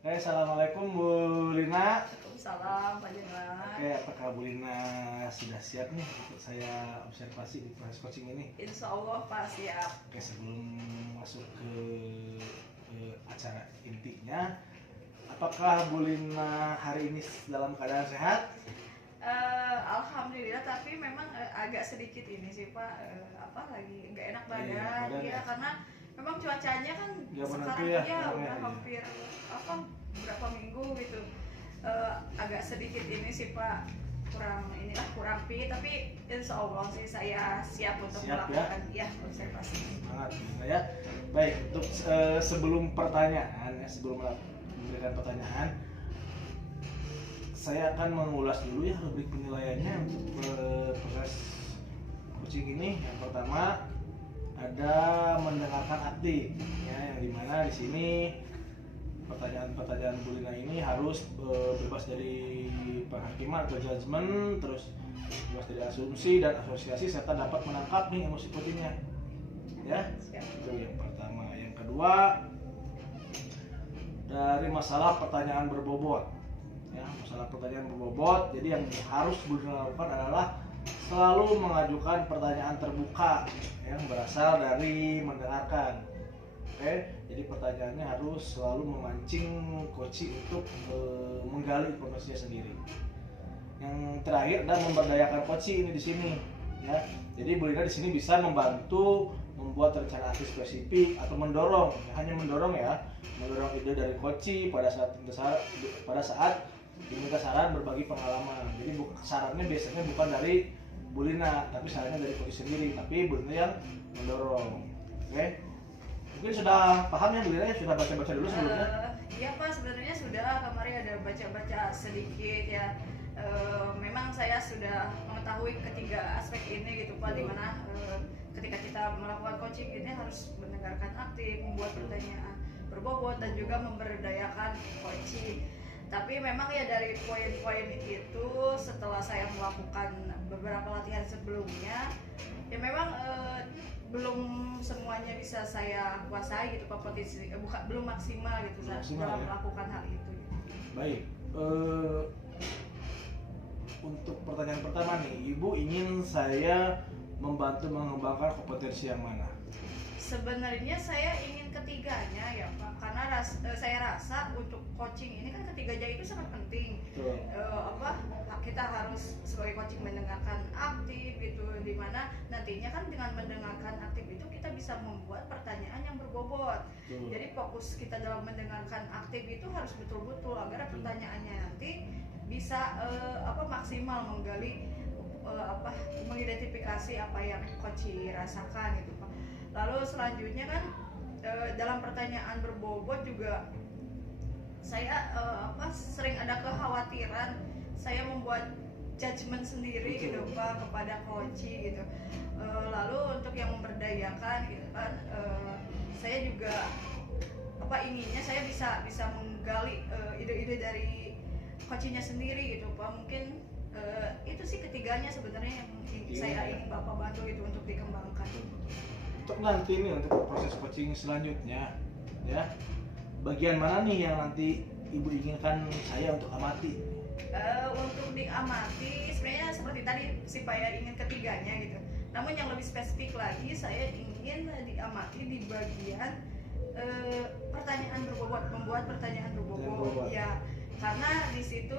Assalamualaikum Bu Lina. Waalaikumsalam Pak Jenderal. Oke, apakah Bu Lina sudah siap nih untuk saya observasi di proses coaching ini? Insya Allah Pak siap. Oke, sebelum masuk ke acara intinya, apakah Bu Lina hari ini dalam keadaan sehat? Alhamdulillah, tapi memang agak sedikit ini sih Pak, lagi nggak enak badan, badan ya ya? karena memang cuacanya kan Nggak menentu sekarang ya, ya sekarang udah ya, iya. hampir berapa minggu gitu. Agak sedikit ini sih Pak, kurang fit, tapi insya Allah sih saya siap untuk Siap, melakukan observasi. Semangat Bu Lina ya. Baik, untuk sebelum pertanyaan ya, sebelum memberikan pertanyaan, saya akan mengulas dulu ya rubrik penilaiannya untuk proses coaching ini. Yang pertama ada mendengarkan aktif, ya, yang dimana di sini pertanyaan-pertanyaan Bu Lina ini harus bebas dari penghakiman atau judgement, terus bebas dari asumsi dan asosiasi serta dapat menangkap nih emosi coachingnya. Ya, Siap. itu yang pertama. Yang kedua dari masalah pertanyaan berbobot. Ya, masalah pertanyaan berbobot. Jadi yang harus Bu Lina lakukan adalah selalu mengajukan pertanyaan terbuka yang berasal dari mendengarkan. Oke, jadi pertanyaannya harus selalu memancing coach untuk menggali informasinya sendiri. Yang terakhir adalah memberdayakan coach ini di sini, ya. Jadi Bu Lina di sini bisa membantu membuat rencana aksi spesifik atau mendorong, hanya mendorong ya, mendorong ide dari coach pada saat diminta saran berbagi pengalaman. Jadi sarannya biasanya bukan dari Bu Lina, tapi sarannya dari coach sendiri, tapi Bu Lina yang mendorong. Oke. Mungkin sudah paham ya Bu Lina, sudah baca-baca dulu sebelumnya? Iya Pak, sebenarnya sudah kemarin ada baca-baca sedikit ya. Memang saya sudah mengetahui ketiga aspek ini gitu Pak, dimana ketika kita melakukan coaching ini harus mendengarkan aktif, membuat pertanyaan berbobot dan juga memberdayakan coaching. Tapi memang ya dari poin-poin itu setelah saya melakukan beberapa latihan sebelumnya, ya memang belum semuanya bisa saya kuasai gitu Pak, belum maksimal gitu dalam ya? melakukan hal itu. Baik, untuk pertanyaan pertama nih, Ibu ingin saya membantu mengembangkan kompetensi yang mana? Sebenarnya saya ingin ketiganya ya Pak, karena saya rasa untuk coaching ini kan ketiganya itu sangat penting. Kita harus sebagai coaching mendengarkan aktif gitu, dimana nantinya kan dengan mendengarkan aktif itu kita bisa membuat pertanyaan yang berbobot. Jadi fokus kita dalam mendengarkan aktif itu harus betul-betul agar pertanyaannya nanti bisa maksimal menggali mengidentifikasi apa yang coach rasakan gitu Pak. Lalu selanjutnya kan dalam pertanyaan berbobot juga saya sering ada kekhawatiran saya membuat judgement sendiri gitu Pak kepada coach gitu. Lalu untuk yang memberdayakan gitu kan, saya juga inginnya saya bisa menggali ide-ide dari coachnya sendiri gitu Pak. Mungkin itu sih ketiganya sebenarnya yang saya ingin Bapak bantu itu untuk dikembangkan. Untuk nanti nih, untuk proses coaching selanjutnya ya, bagian mana nih yang nanti Ibu inginkan saya untuk amati? Untuk diamati sebenarnya seperti tadi si Pak ya, ingin ketiganya gitu. Namun yang lebih spesifik lagi saya ingin diamati di bagian pertanyaan berbobot, membuat pertanyaan berbobot ya, karena di situ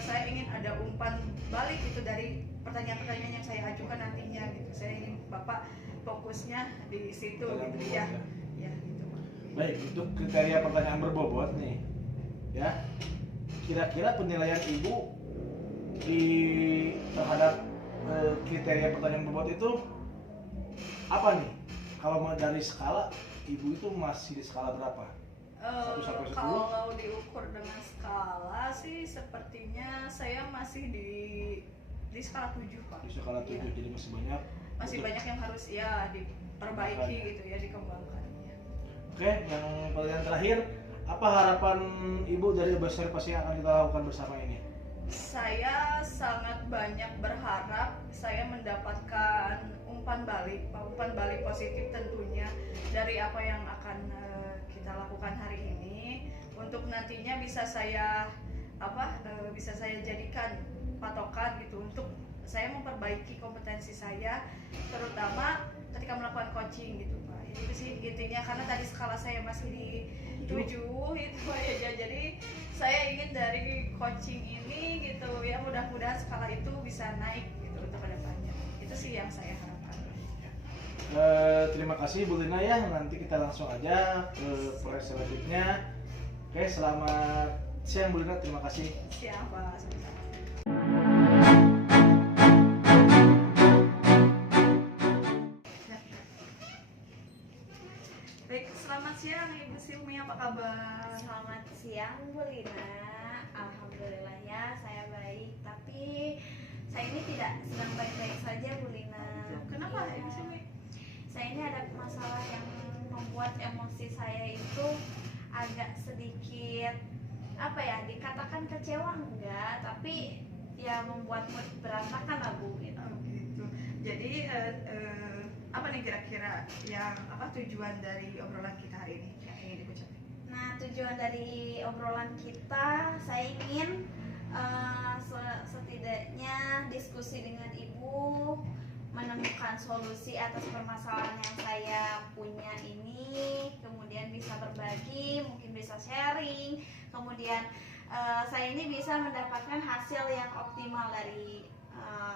saya ingin ada umpan balik itu dari pertanyaan-pertanyaan yang saya ajukan nantinya gitu. Saya ingin Bapak fokusnya di situ gitu ya. Ya gitu Pak. Baik, untuk kriteria pertanyaan berbobot nih ya, kira-kira penilaian Ibu terhadap kriteria pertanyaan berbobot itu apa nih? Kalau dari skala, Ibu itu masih di skala berapa? 1 sampai 10? Kalau diukur dengan skala sih sepertinya saya masih di skala 7 Pak. Di skala 7, ya. Jadi masih banyak yang harus ya diperbaiki gitu ya, dikembangkan ya. Oke, yang pertanyaan terakhir, apa harapan Ibu dari observasi yang akan kita lakukan bersama ini? Saya sangat banyak berharap saya mendapatkan umpan balik positif tentunya dari apa yang akan kita lakukan hari ini untuk nantinya bisa saya jadikan patokan gitu untuk saya memperbaiki kompetensi saya, terutama ketika melakukan coaching gitu Pak. Itu sih intinya, karena tadi skala saya masih di 7 itu Pak ya. Jadi saya ingin dari coaching ini gitu ya, mudah-mudahan skala itu bisa naik gitu untuk kedepannya. Itu sih yang saya harapkan. Terima kasih Bu Lina ya. Nanti kita langsung aja ke proses selanjutnya. Oke, selamat siang Bu Lina. Terima kasih. Siap Pak, sama-sama. Baik, selamat siang Ibu Silmi, apa kabar? Selamat siang Bu Lina. Alhamdulillah ya saya baik, tapi saya ini tidak sedang baik-baik saja Bu Lina. Kenapa Iya. Ibu Silmi? Saya ini ada masalah yang membuat emosi saya itu agak sedikit dikatakan kecewa enggak, tapi ya membuat mood berantakan lah Bu gitu. Oh, gitu. Jadi apa nih kira-kira yang tujuan dari obrolan kita hari ini yang ingin diucapkan? Nah, tujuan dari obrolan kita, saya ingin setidaknya diskusi dengan Ibu, menemukan solusi atas permasalahan yang saya punya ini, kemudian bisa berbagi, mungkin bisa sharing, kemudian saya ini bisa mendapatkan hasil yang optimal dari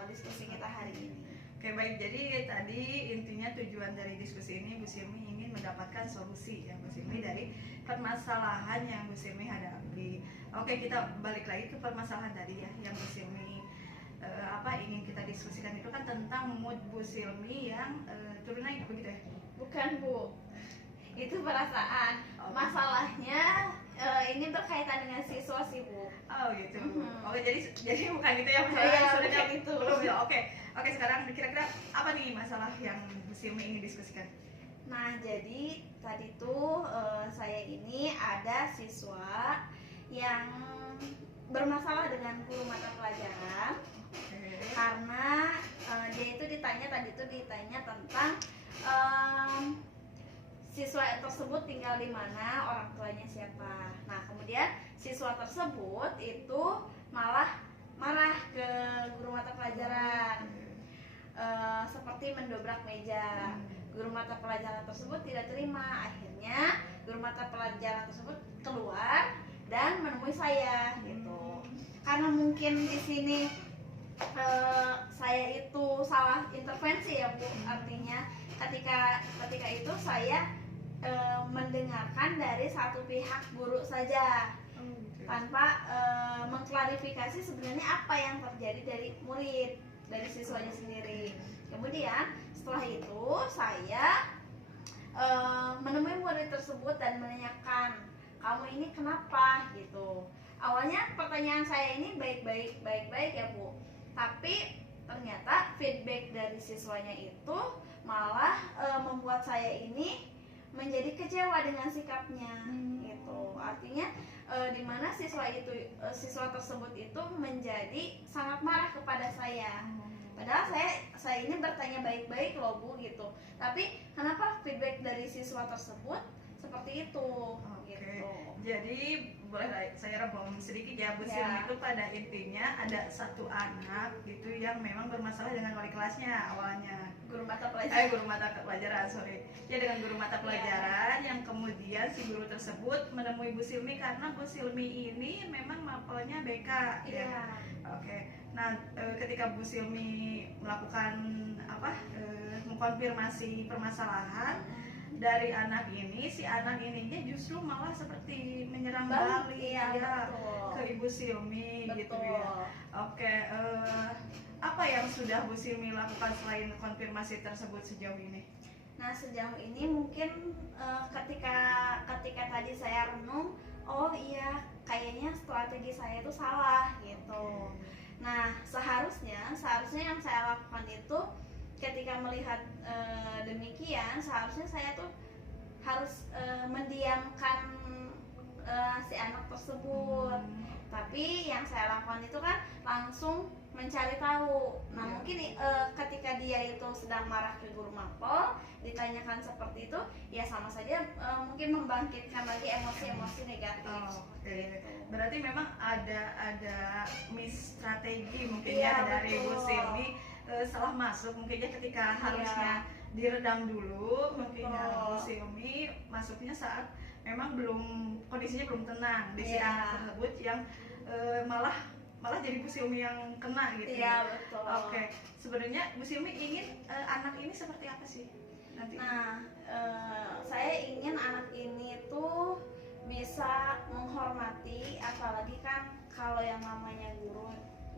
diskusi kita hari ini. Oke baik, jadi tadi intinya tujuan dari diskusi ini Bu Silmi ingin mendapatkan solusi ya Bu Silmi dari permasalahan yang Bu Silmi hadapi. Oke, kita balik lagi ke permasalahan tadi ya yang Bu Silmi ingin kita diskusikan itu kan tentang mood Bu Silmi yang turun naik begitu ya? Bukan Bu, itu perasaan. Masalahnya ini berkaitan dengan siswa sih Bu. Oh gitu. Mhm. Oke, jadi bukan gitu ya Iya, masalahnya. bukan itu. Belum ya. Oke, sekarang kira-kira apa nih masalah yang Bu Silmi ingin diskusikan? Nah, jadi tadi tuh saya ini ada siswa yang bermasalah dengan guru mata pelajaran karena dia itu ditanya tentang siswa tersebut tinggal di mana, orang tuanya siapa. Nah, kemudian siswa tersebut itu malah marah ke guru mata pelajaran, seperti mendobrak meja. Guru mata pelajaran tersebut tidak terima. Akhirnya guru mata pelajaran tersebut keluar dan menemui saya gitu. Karena mungkin di sini saya itu salah intervensi ya Bu. Artinya ketika itu saya mendengarkan dari satu pihak guru saja tanpa mengklarifikasi sebenarnya apa yang terjadi dari murid, dari siswanya sendiri. Kemudian setelah itu saya menemui murid tersebut dan menanyakan, kamu ini kenapa gitu. Awalnya pertanyaan saya ini baik-baik ya Bu, tapi ternyata feedback dari siswanya itu malah membuat saya ini menjadi kecewa dengan sikapnya gitu. Artinya dimana siswa tersebut itu menjadi sangat marah kepada saya. Padahal saya ini bertanya baik-baik loh Bu gitu. Tapi kenapa feedback dari siswa tersebut seperti itu? Gitu. Jadi boleh saya rembang sedikit ya Bu Ya. Silmi, itu pada intinya ada satu anak gitu yang memang bermasalah dengan wali kelasnya awalnya. Guru mata pelajaran. Ya, dengan guru mata pelajaran yang kemudian si guru tersebut menemui Bu Silmi karena Bu Silmi ini memang mapelnya BK ya. Iya. Oke. Nah, ketika Bu Silmi melakukan mengkonfirmasi permasalahan dari anak ini, si anak ininya justru malah seperti menyerang balik Iya, ya betul. ke Ibu Silmi gitu Betul. ya. Oke, apa yang sudah Bu Silmi lakukan selain konfirmasi tersebut sejauh ini? Nah, sejauh ini mungkin ketika tadi saya renung, oh iya kayaknya strategi saya itu salah gitu. Nah, seharusnya yang saya lakukan itu ketika melihat demikian, seharusnya saya tuh harus mendiamkan si anak tersebut. Tapi yang saya lakukan itu kan langsung mencari tahu. Nah, Iya. mungkin ketika dia itu sedang marah ke guru mapel, ditanyakan seperti itu, ya sama saja mungkin membangkitkan lagi emosi-emosi negatif. Oh, oke. Gitu. Berarti memang ada miss strategi mungkin Iya, ya dari Bu betul. Silmi, salah masuk mungkin ya ketika Iya. harusnya diredam dulu mungkin ya Betul. Bu Silmi masuknya saat memang kondisinya belum tenang di si Iya. anak tersebut yang malah jadi Bu Silmi yang kena gitu. Iya, betul. Oke, sebenarnya Bu Silmi ingin anak ini seperti apa sih nanti? Nah, saya ingin anak ini tuh bisa menghormati, apalagi kan kalau yang namanya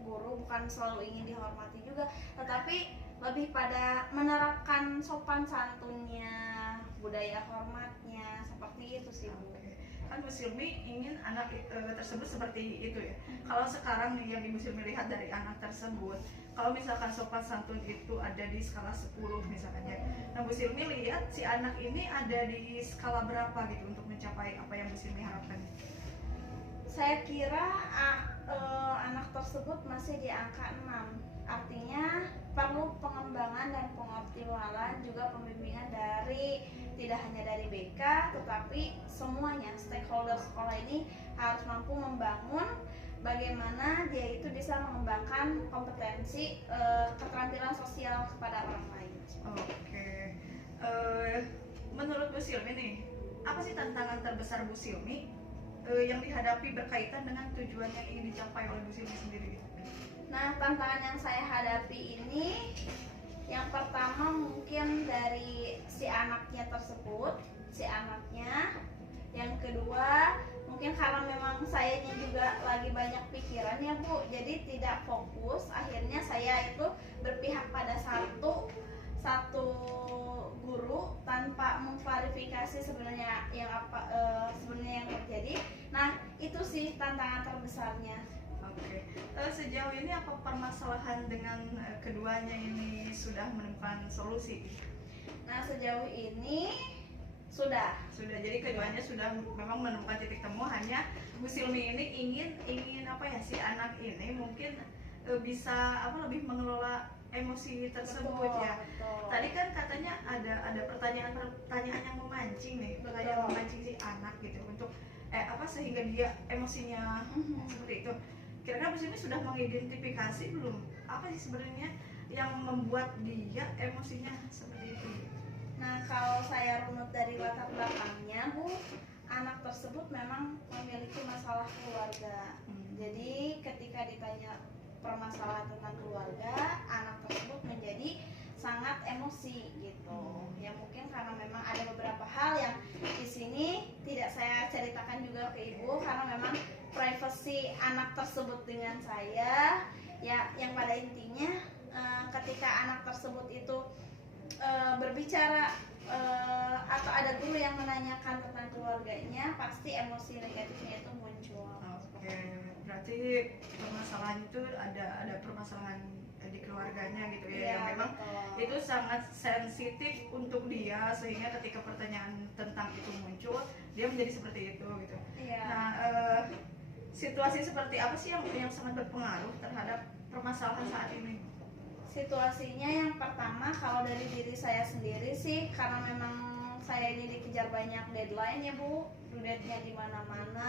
guru bukan selalu ingin dihormati juga, tetapi lebih pada menerapkan sopan santunnya, budaya hormatnya, seperti itu sih Bu. Oke. Kan Bu Silmi ingin anak tersebut seperti itu ya. Kalau sekarang nih yang Ibu Silmi lihat dari anak tersebut, kalau misalkan sopan santun itu ada di skala 10 misalkan ya. Nah, Bu Silmi lihat si anak ini ada di skala berapa gitu untuk mencapai apa yang Bu Silmi harapkan? Saya kira anak tersebut masih di angka 6. Artinya perlu pengembangan dan pengoptimalan juga pembimbingan dari tidak hanya dari BK tetapi semuanya stakeholder sekolah ini harus mampu membangun bagaimana dia itu bisa mengembangkan kompetensi keterampilan sosial kepada orang lain. Oke. Menurut Bu Silmi nih, apa sih tantangan terbesar Bu Silmi yang dihadapi berkaitan dengan tujuan yang ingin dicapai oleh Bu Silmi sendiri? Nah, tantangan yang saya hadapi ini yang pertama mungkin dari si anaknya tersebut, yang kedua mungkin karena memang sayanya juga lagi banyak pikiran ya Bu, jadi tidak fokus. Akhirnya saya itu berpihak pada satu guru tanpa mengklarifikasi sebenarnya yang terjadi. Nah, itu sih tantangan terbesarnya. Oke. Sejauh ini apa permasalahan dengan keduanya ini sudah menemukan solusi? Nah, sejauh ini sudah. Jadi keduanya sudah memang menemukan titik temu. Hanya Bu Silmi ini ingin apa ya, si anak ini mungkin bisa lebih mengelola emosi tersebut ya. Betul. Tadi kan katanya ada pertanyaan yang memancing nih, pertanyaan memancing si anak gitu untuk sehingga dia emosinya seperti itu. Kira-kira Bu Silmi sudah mengidentifikasi belum apa sih sebenarnya yang membuat dia emosinya seperti itu? Nah, kalau saya runut dari latar belakangnya Bu, anak tersebut memang memiliki masalah keluarga. Jadi ketika ditanya permasalahan tentang keluarga, anak tersebut menjadi sangat emosi gitu. Ya mungkin karena memang ada beberapa hal yang di sini tidak saya ceritakan juga ke Ibu karena memang privasi anak tersebut dengan saya. Ya, yang pada intinya ketika anak tersebut itu berbicara atau ada guru yang menanyakan tentang keluarganya, pasti emosi negatifnya itu muncul. Oke, berarti permasalahan itu ada permasalahan di keluarganya gitu ya, yang memang betul. itu sangat sensitif untuk dia sehingga ketika pertanyaan tentang itu muncul dia menjadi seperti itu gitu. Iya. Nah, situasi seperti apa sih yang sangat berpengaruh terhadap permasalahan saat ini? Situasinya yang pertama kalau dari diri saya sendiri sih karena memang saya ini dikejar banyak deadline ya Bu, due date-nya di mana-mana,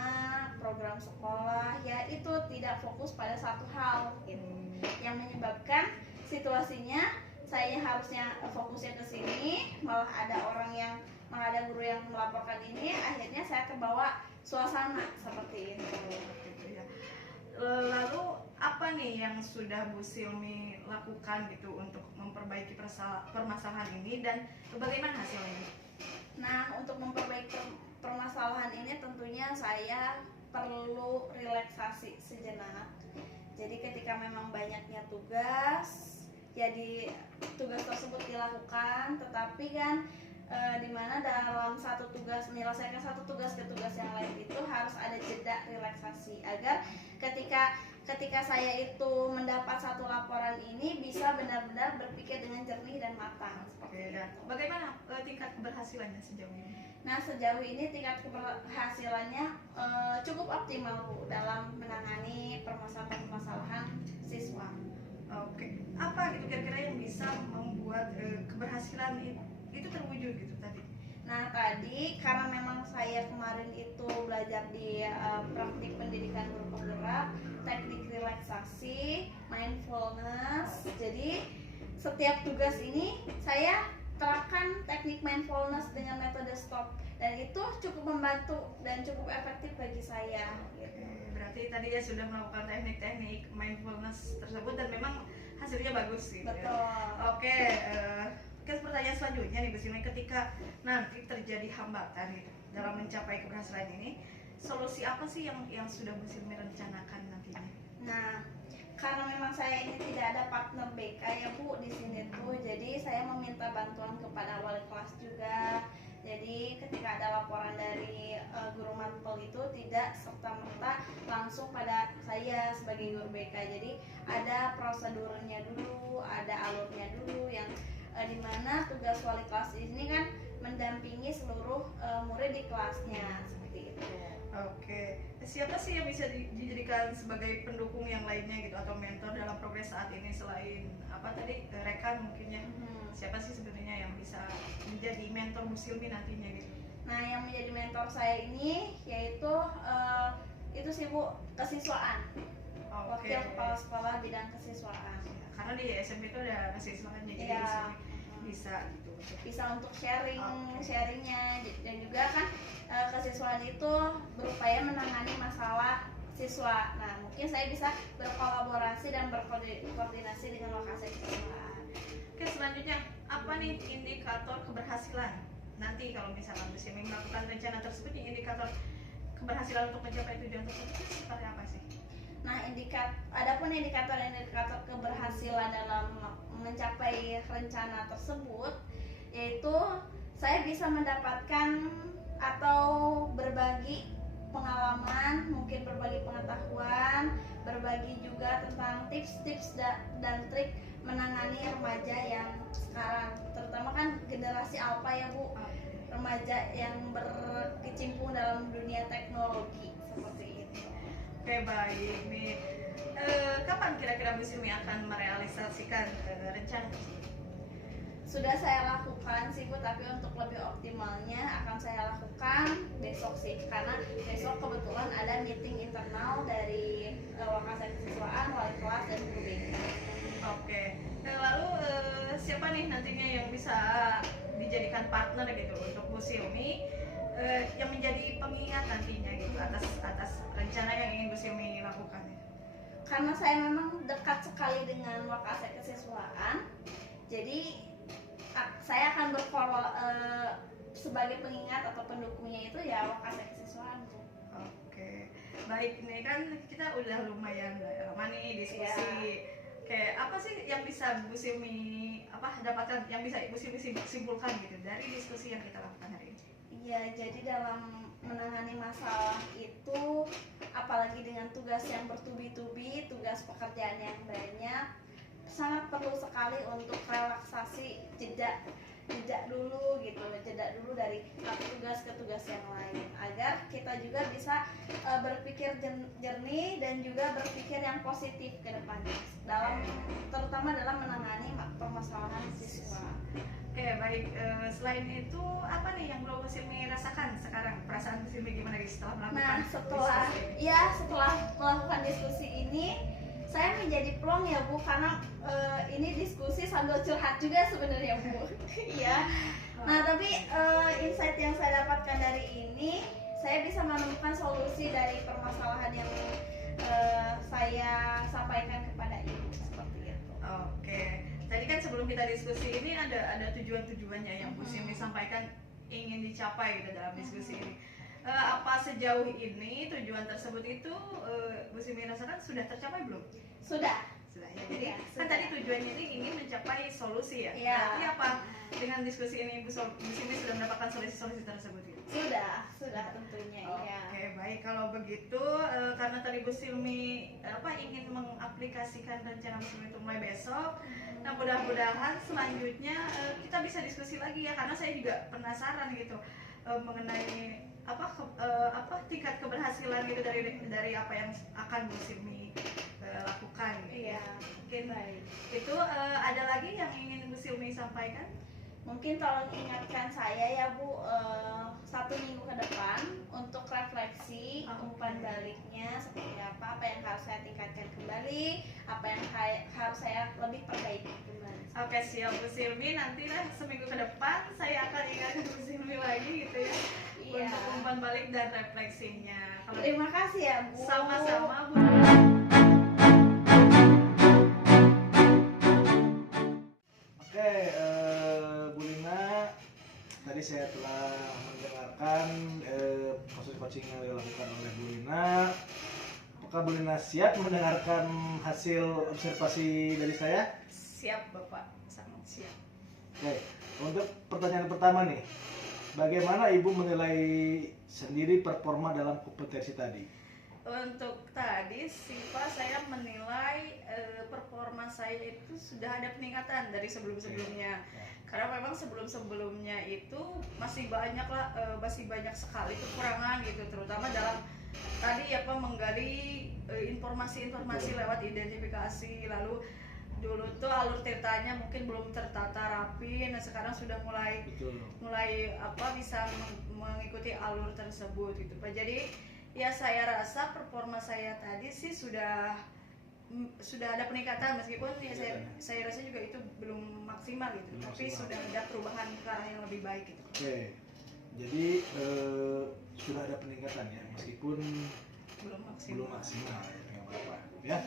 program sekolah, ya itu tidak fokus pada satu hal gitu. Yang menyebabkan situasinya saya harusnya fokusnya ke sini, malah ada guru yang melaporkan ini, akhirnya saya terbawa suasana seperti itu. Gitu ya. Lalu apa nih yang sudah Bu Silmi lakukan gitu untuk memperbaiki permasalahan ini dan bagaimana hasilnya? Nah, untuk memperbaiki permasalahan ini tentunya saya perlu relaksasi sejenak. Jadi ketika memang banyaknya tugas, jadi tugas tersebut dilakukan, tetapi kan dimana dalam satu tugas menyelesaikan satu tugas ke tugas yang lain itu harus ada jeda relaksasi agar ketika saya itu mendapat satu laporan ini bisa benar-benar berpikir dengan jernih dan matang. Oke, dan bagaimana tingkat keberhasilannya sejauh ini? Nah, sejauh ini tingkat keberhasilannya cukup optimal Bu dalam menangani permasalahan-permasalahan siswa. Oke, apa gitu kira-kira yang bisa membuat keberhasilan itu terwujud gitu tadi? Nah, tadi karena memang saya kemarin itu belajar di praktik pendidikan guru penggerak, teknik relaksasi, mindfulness. Jadi setiap tugas ini saya terapkan teknik mindfulness dengan metode stop, dan itu cukup membantu dan cukup efektif bagi saya gitu. Berarti tadi ya sudah melakukan teknik-teknik mindfulness tersebut dan memang hasilnya bagus gitu. Betul. Ya. Oke, ke pertanyaan selanjutnya nih Bu Silmi, ketika nanti terjadi hambatan gitu dalam mencapai keberhasilan ini, solusi apa sih yang sudah Bu Silmi rencanakan nantinya? Nah, karena memang saya ini tidak ada partner BK ya Bu di sini tuh, jadi saya meminta bantuan kepada wali kelas juga. Jadi ketika ada laporan dari guru mapel itu tidak serta-merta langsung pada saya sebagai guru BK. Jadi ada prosedurnya dulu, ada alurnya dulu yang dimana tugas wali kelas ini kan mendampingi seluruh murid di kelasnya seperti itu. Oke, siapa sih yang bisa dijadikan sebagai pendukung yang lainnya gitu atau mentor dalam progres saat ini selain apa tadi rekan mungkin ya? Siapa sih sebenarnya yang bisa menjadi mentor Bu Silmi nantinya gitu? Nah, yang menjadi mentor saya ini yaitu itu sih Bu, kesiswaan. Wakil kepala sekolah bidang kesiswaan. Karena di SMP itu ada kesiswaan jadi bisa gitu. Bisa untuk sharingnya, dan juga kan kesiswaan itu berupaya menangani masalah siswa. Nah, mungkin saya bisa berkolaborasi dan berkoordinasi dengan lokasi kesiswaan. Oke, selanjutnya apa nih indikator keberhasilan nanti kalau misalkan Bu Silmi melakukan rencana tersebut, indikator keberhasilan untuk mencapai tujuan tersebut itu seperti apa sih? Nah, adapun indikator keberhasilan dalam mencapai rencana tersebut, yaitu saya bisa mendapatkan atau berbagi pengalaman, mungkin berbagi pengetahuan, berbagi juga tentang tips-tips dan trik menangani remaja yang sekarang, terutama kan generasi alpha ya Bu, remaja yang berkecimpung dalam dunia teknologi seperti itu. Oke, baik nih. Kapan kira-kira Bu Silmi akan merealisasikan rencana tersebut? Sudah saya lakukan sih Bu, tapi untuk lebih optimalnya akan saya lakukan besok sih, karena besok kebetulan ada meeting internal dari wakasek kesiswaan, wali kelas, dan guru BK. Oke, lalu siapa nih nantinya yang bisa dijadikan partner gitu untuk Bu Silmi yang menjadi pengingat nantinya gitu atas rencana yang ingin Bu Silmi lakukan? Karena saya memang dekat sekali dengan wakasek kesiswaan, jadi saya akan sebagai pengingat atau pendukungnya itu ya wakasek kesiswaan. Oke, baik, ini kan kita udah lumayan lama nih diskusi. Kayak apa sih yang bisa Bu Silmi dapatkan, yang bisa Bu Silmi simpulkan gitu dari diskusi yang kita lakukan hari ini? Iya, jadi dalam menangani masalah itu, apalagi dengan tugas yang bertubi-tubi, tugas pekerjaan yang banyak, sangat perlu sekali untuk relaksasi, jeda dulu gitu, jeda dulu dari satu tugas ke tugas yang lain, agar kita juga bisa berpikir jernih dan juga berpikir yang positif ke depannya, terutama dalam menangani permasalahan siswa. Oke, baik. Selain itu apa nih yang belum Bu Silmi rasakan sekarang? Perasaan Bu Silmi gimana setelah melakukan setelah melakukan diskusi ini, saya menjadi plong ya Bu, karena ini diskusi sambil curhat juga sebenarnya Bu. Iya. Nah, tapi insight yang saya dapatkan dari ini, saya bisa menemukan solusi dari permasalahan yang saya sampaikan kepada Ibu seperti itu. Oke. Tadi kan sebelum kita diskusi ini ada tujuan-tujuannya yang Bu Silmi sampaikan ingin dicapai gitu dalam diskusi ini. Apa sejauh ini tujuan tersebut itu Bu Silmi rasakan sudah tercapai belum? Sudah ya. Jadi kan tadi tujuannya ini ingin mencapai solusi ya. Iya. Berarti apa dengan diskusi ini Bu Silmi sudah mendapatkan solusi-solusi tersebut gitu? Sudah tentunya. Oke, baik, kalau begitu karena tadi Bu Silmi ingin mengaplikasikan rencana Bu Silmi itu mulai besok. Nah, mudah-mudahan selanjutnya kita bisa diskusi lagi ya, karena saya juga penasaran gitu. mengenai tingkat keberhasilan gitu dari apa yang akan Bu Silmi lakukan gitu. Iya, Mungkin baik. itu ada lagi yang ingin Bu Silmi sampaikan? Mungkin tolong ingatkan saya ya Bu, 1 minggu ke depan untuk refleksi umpan baliknya seperti apa yang harus saya tingkatkan kembali, apa yang harus saya lebih perbaiki kembali. Oke, siap Bu Silmi, nanti lah seminggu ke depan saya akan ingatkan Bu Silmi lagi gitu ya. Iya. Untuk umpan balik dan refleksinya. Terima kasih ya Bu. Sama-sama Bu. Oke, Bu Lina, tadi saya telah mendengarkan proses coaching yang dilakukan oleh Bu Lina. Apakah Bu Lina siap mendengarkan hasil observasi dari saya? Siap Bapak, sangat siap. Oke, untuk pertanyaan pertama nih, bagaimana Ibu menilai sendiri performa dalam kompetensi tadi? Untuk tadi sih Pak, saya menilai performa saya itu sudah ada peningkatan dari sebelum-sebelumnya. Karena memang sebelum-sebelumnya itu masih banyak sekali kekurangan gitu, terutama dalam tadi menggali informasi-informasi lewat identifikasi. Lalu dulu tuh alur ceritanya mungkin belum tertata rapi, nah sekarang sudah mulai bisa mengikuti alur tersebut gitu Pak. Jadi ya saya rasa performa saya tadi sih sudah ada peningkatan, meskipun ya saya rasa juga itu belum maksimal gitu, tapi sudah ada perubahan ke arah yang lebih baik gitu. Oke, jadi sudah ada peningkatan ya, meskipun Belum maksimal. Ya, nggak apa-apa. Ya,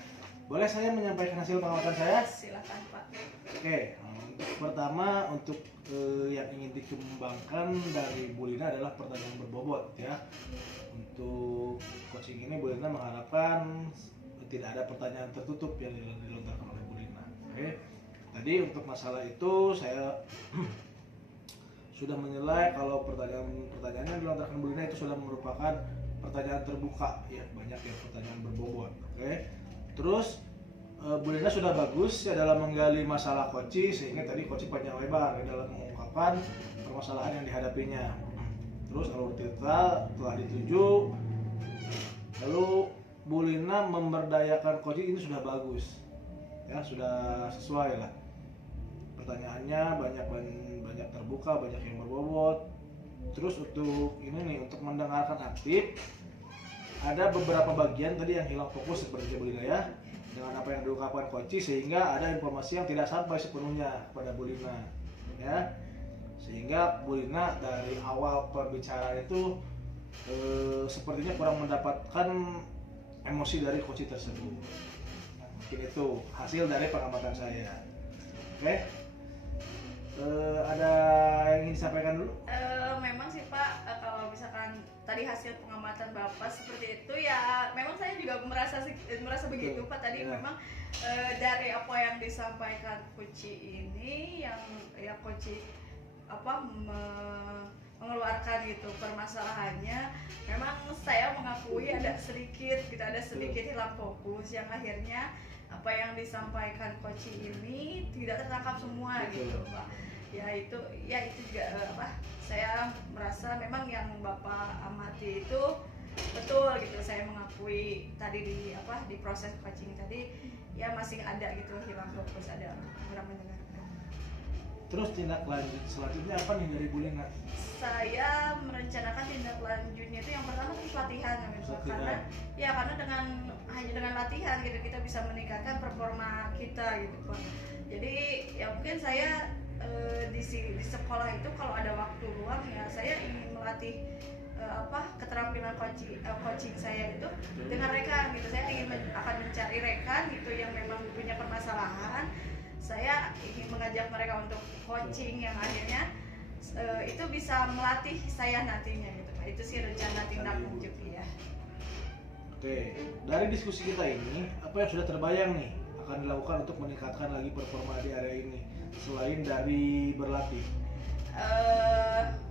boleh saya menyampaikan hasil pengamatan saya? Silakan Pak. Oke, untuk pertama untuk yang ingin dikembangkan dari Bu Lina adalah pertanyaan berbobot ya. Untuk coaching ini Bu Lina mengharapkan tidak ada pertanyaan tertutup yang dilontarkan oleh Bu Lina. Oke, tadi untuk masalah itu saya sudah menilai kalau pertanyaan yang dilontarkan Bu Lina itu sudah merupakan pertanyaan terbuka ya, banyak yang pertanyaan berbobot. Oke, terus Bu Lina sudah bagus ya dalam menggali masalah coaching, sehingga tadi coaching panjang lebar ya, dalam mengungkapkan permasalahan yang dihadapinya. Terus alur cerita telah dituju, lalu Bu Lina memberdayakan coaching ini sudah bagus ya, sudah sesuai lah. Pertanyaannya banyak terbuka, banyak yang berbobot. Terus untuk ini nih, untuk mendengarkan aktif, ada beberapa bagian tadi yang hilang fokus seperti Bu Lina ya, dengan apa yang diungkapkan coaching, sehingga ada informasi yang tidak sampai sepenuhnya kepada Bu Lina ya, sehingga Bu Lina dari awal pembicaraan itu sepertinya kurang mendapatkan emosi dari coaching tersebut. Nah, mungkin itu hasil dari pengamatan saya. Oke, ada yang ingin disampaikan dulu? Memang sih Pak, kalau misalkan tadi hasil pengamatan Bapak seperti itu ya, memang saya juga merasa begitu Pak. Tadi ya. memang dari apa yang disampaikan Coach ini, yang ya Coach mengeluarkan gitu permasalahannya, memang saya mengakui ada sedikit hilang fokus, yang akhirnya apa yang disampaikan Coach ini tidak tertangkap semua gitu Pak. Ya itu juga saya merasa memang yang Bapak amati itu betul gitu. Saya mengakui tadi di proses coaching tadi ya masih ada gitu hilang fokus, ada kurang mendengarkan. Terus tindak lanjut selanjutnya apa nih dari Bu Lina? Saya merencanakan tindak lanjutnya itu yang pertama terus latihan ya, karena hanya dengan latihan gitu kita bisa meningkatkan performa kita gitu Pak. Jadi ya mungkin saya di sekolah itu kalau ada waktu luang ya saya ingin melatih keterampilan coaching saya itu dengan rekan gitu. Saya akan mencari rekan gitu yang memang punya permasalahan. Saya ingin mengajak mereka untuk coaching yang akhirnya itu bisa melatih saya nantinya gitu Pak. Itu sih rencana tindak lanjut ya. Oke, dari diskusi kita ini apa yang sudah terbayang nih akan dilakukan untuk meningkatkan lagi performa di area ini selain dari berlatih?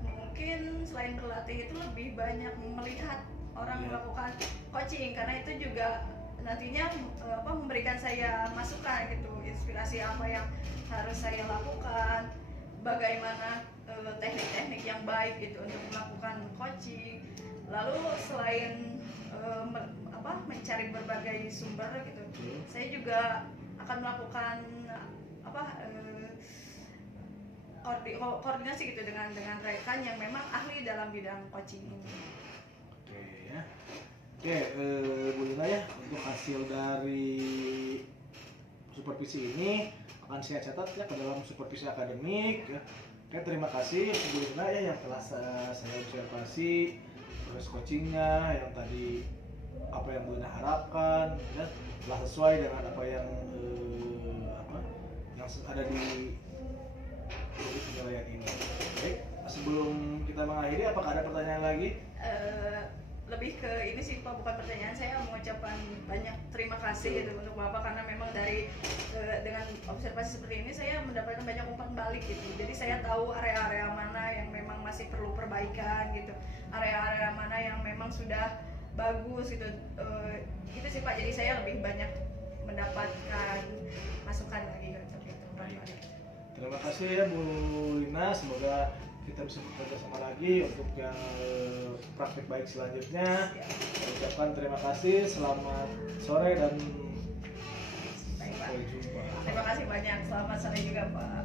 Mungkin selain berlatih itu lebih banyak melihat orang melakukan coaching, karena itu juga nantinya memberikan saya masukan gitu, inspirasi apa yang harus saya lakukan, bagaimana teknik-teknik yang baik gitu untuk melakukan coaching. Lalu selain mencari berbagai sumber gitu, saya juga akan melakukan koordinasi gitu dengan rekan yang memang ahli dalam bidang coaching ini. Oke ya. Oke, Bu Lina ya, untuk hasil dari supervisi ini akan saya catat ya ke dalam supervisi akademik ya. Oke, terima kasih Bu Lina ya yang telah saya observasi proses coachingnya yang tadi apa yang Bu Lina harapkan ya, telah sesuai dengan apa yang yang ada di penilaian ini. Baik, sebelum kita mengakhiri, apakah ada pertanyaan lagi? Lebih ke ini sih Pak, bukan pertanyaan, saya mengucapkan banyak terima kasih gitu untuk Bapak karena memang dari dengan observasi seperti ini saya mendapatkan banyak umpan balik gitu. Jadi saya tahu area-area mana yang memang masih perlu perbaikan gitu, area-area mana yang memang sudah bagus gitu. Gitu sih Pak, jadi saya lebih banyak mendapatkan masukan lagi untuk itu. Terima kasih ya Bu Lina, semoga kita bisa bekerja sama lagi untuk yang praktik baik selanjutnya. Saya ucapkan terima kasih, selamat sore dan Baik, Pak. sampai jumpa. Terima kasih banyak, selamat sore juga Pak.